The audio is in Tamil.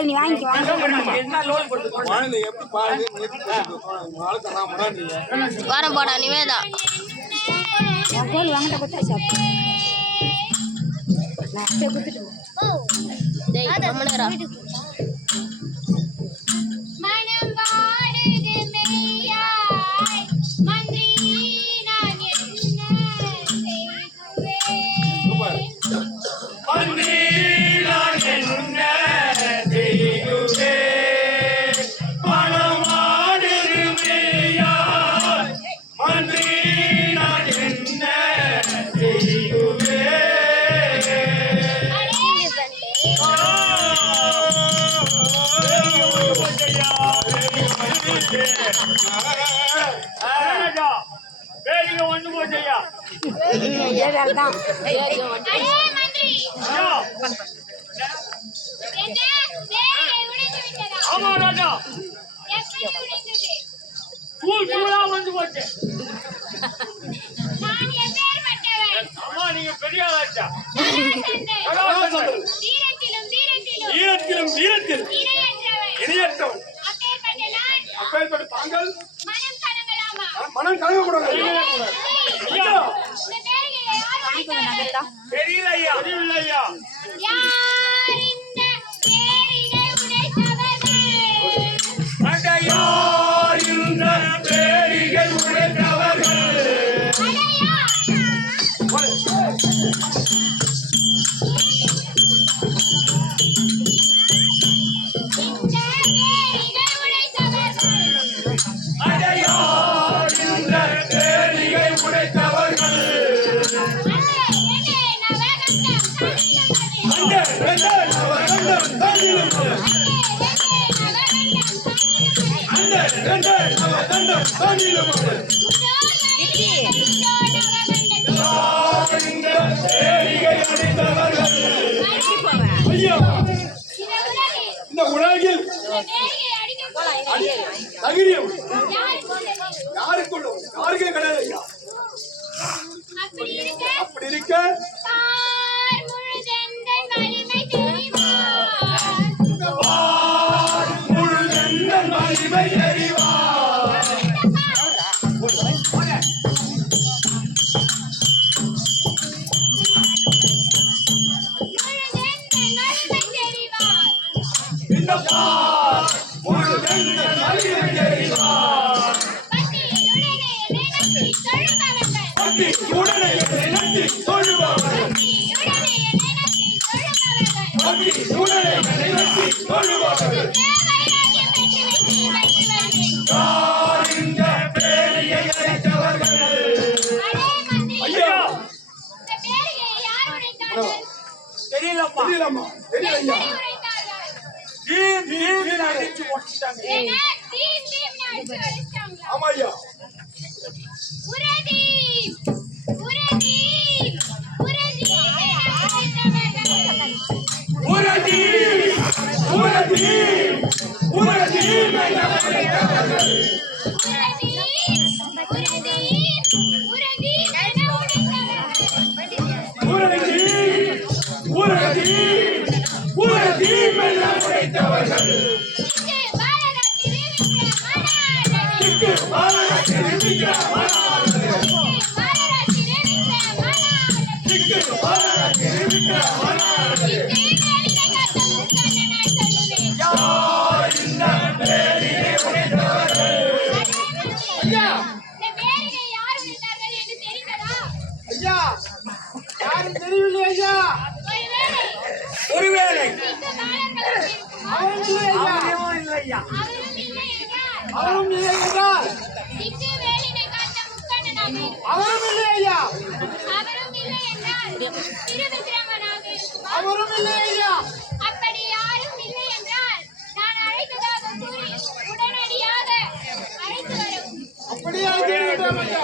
நீ வாங்கி வாரம் போடா நிவேதா வாங்கிட்ட கொடுத்தா சாப்பிட்டு மனம் கலங்கக்கூடாது. இந்த உலகில் தகிரியம் யாருக்கே கிடையாது ஐயா. அப்படி இருக்க வலிமை தெரிவா விண்ணப்பார் முழுதெங்கள் மகிழ்ந்து எறிவார். பக்தியுடனே நினைத்து தொழுபவர்கள். பக்தியுடனே நினைத்து தொழுபவர்கள். யார் இந்த பேரியை அழைத்தவர்கள்? ஐயா தெரியலம்மா தெரியலையா? ஆமா ஐயா. உரதி உரதி உரதி உரதி உரதி மெல்ல உடைத்தவர்கள். ஐயா யாரும் தெரியவில்லை ஐயா. ஒருவேளை அவரும் இல்லை ஐயா. அவரும் இல்லை என்றால் அவரும் இல்லை ஐயா. அவரும் இல்லை ஐயா. அப்படி யாரும் இல்லை என்றால் நான் அழைத்ததாக கூறி உடனடியாக அழைத்து வரவும். அப்படியே அழைத்து விட்டோம் ஐயா.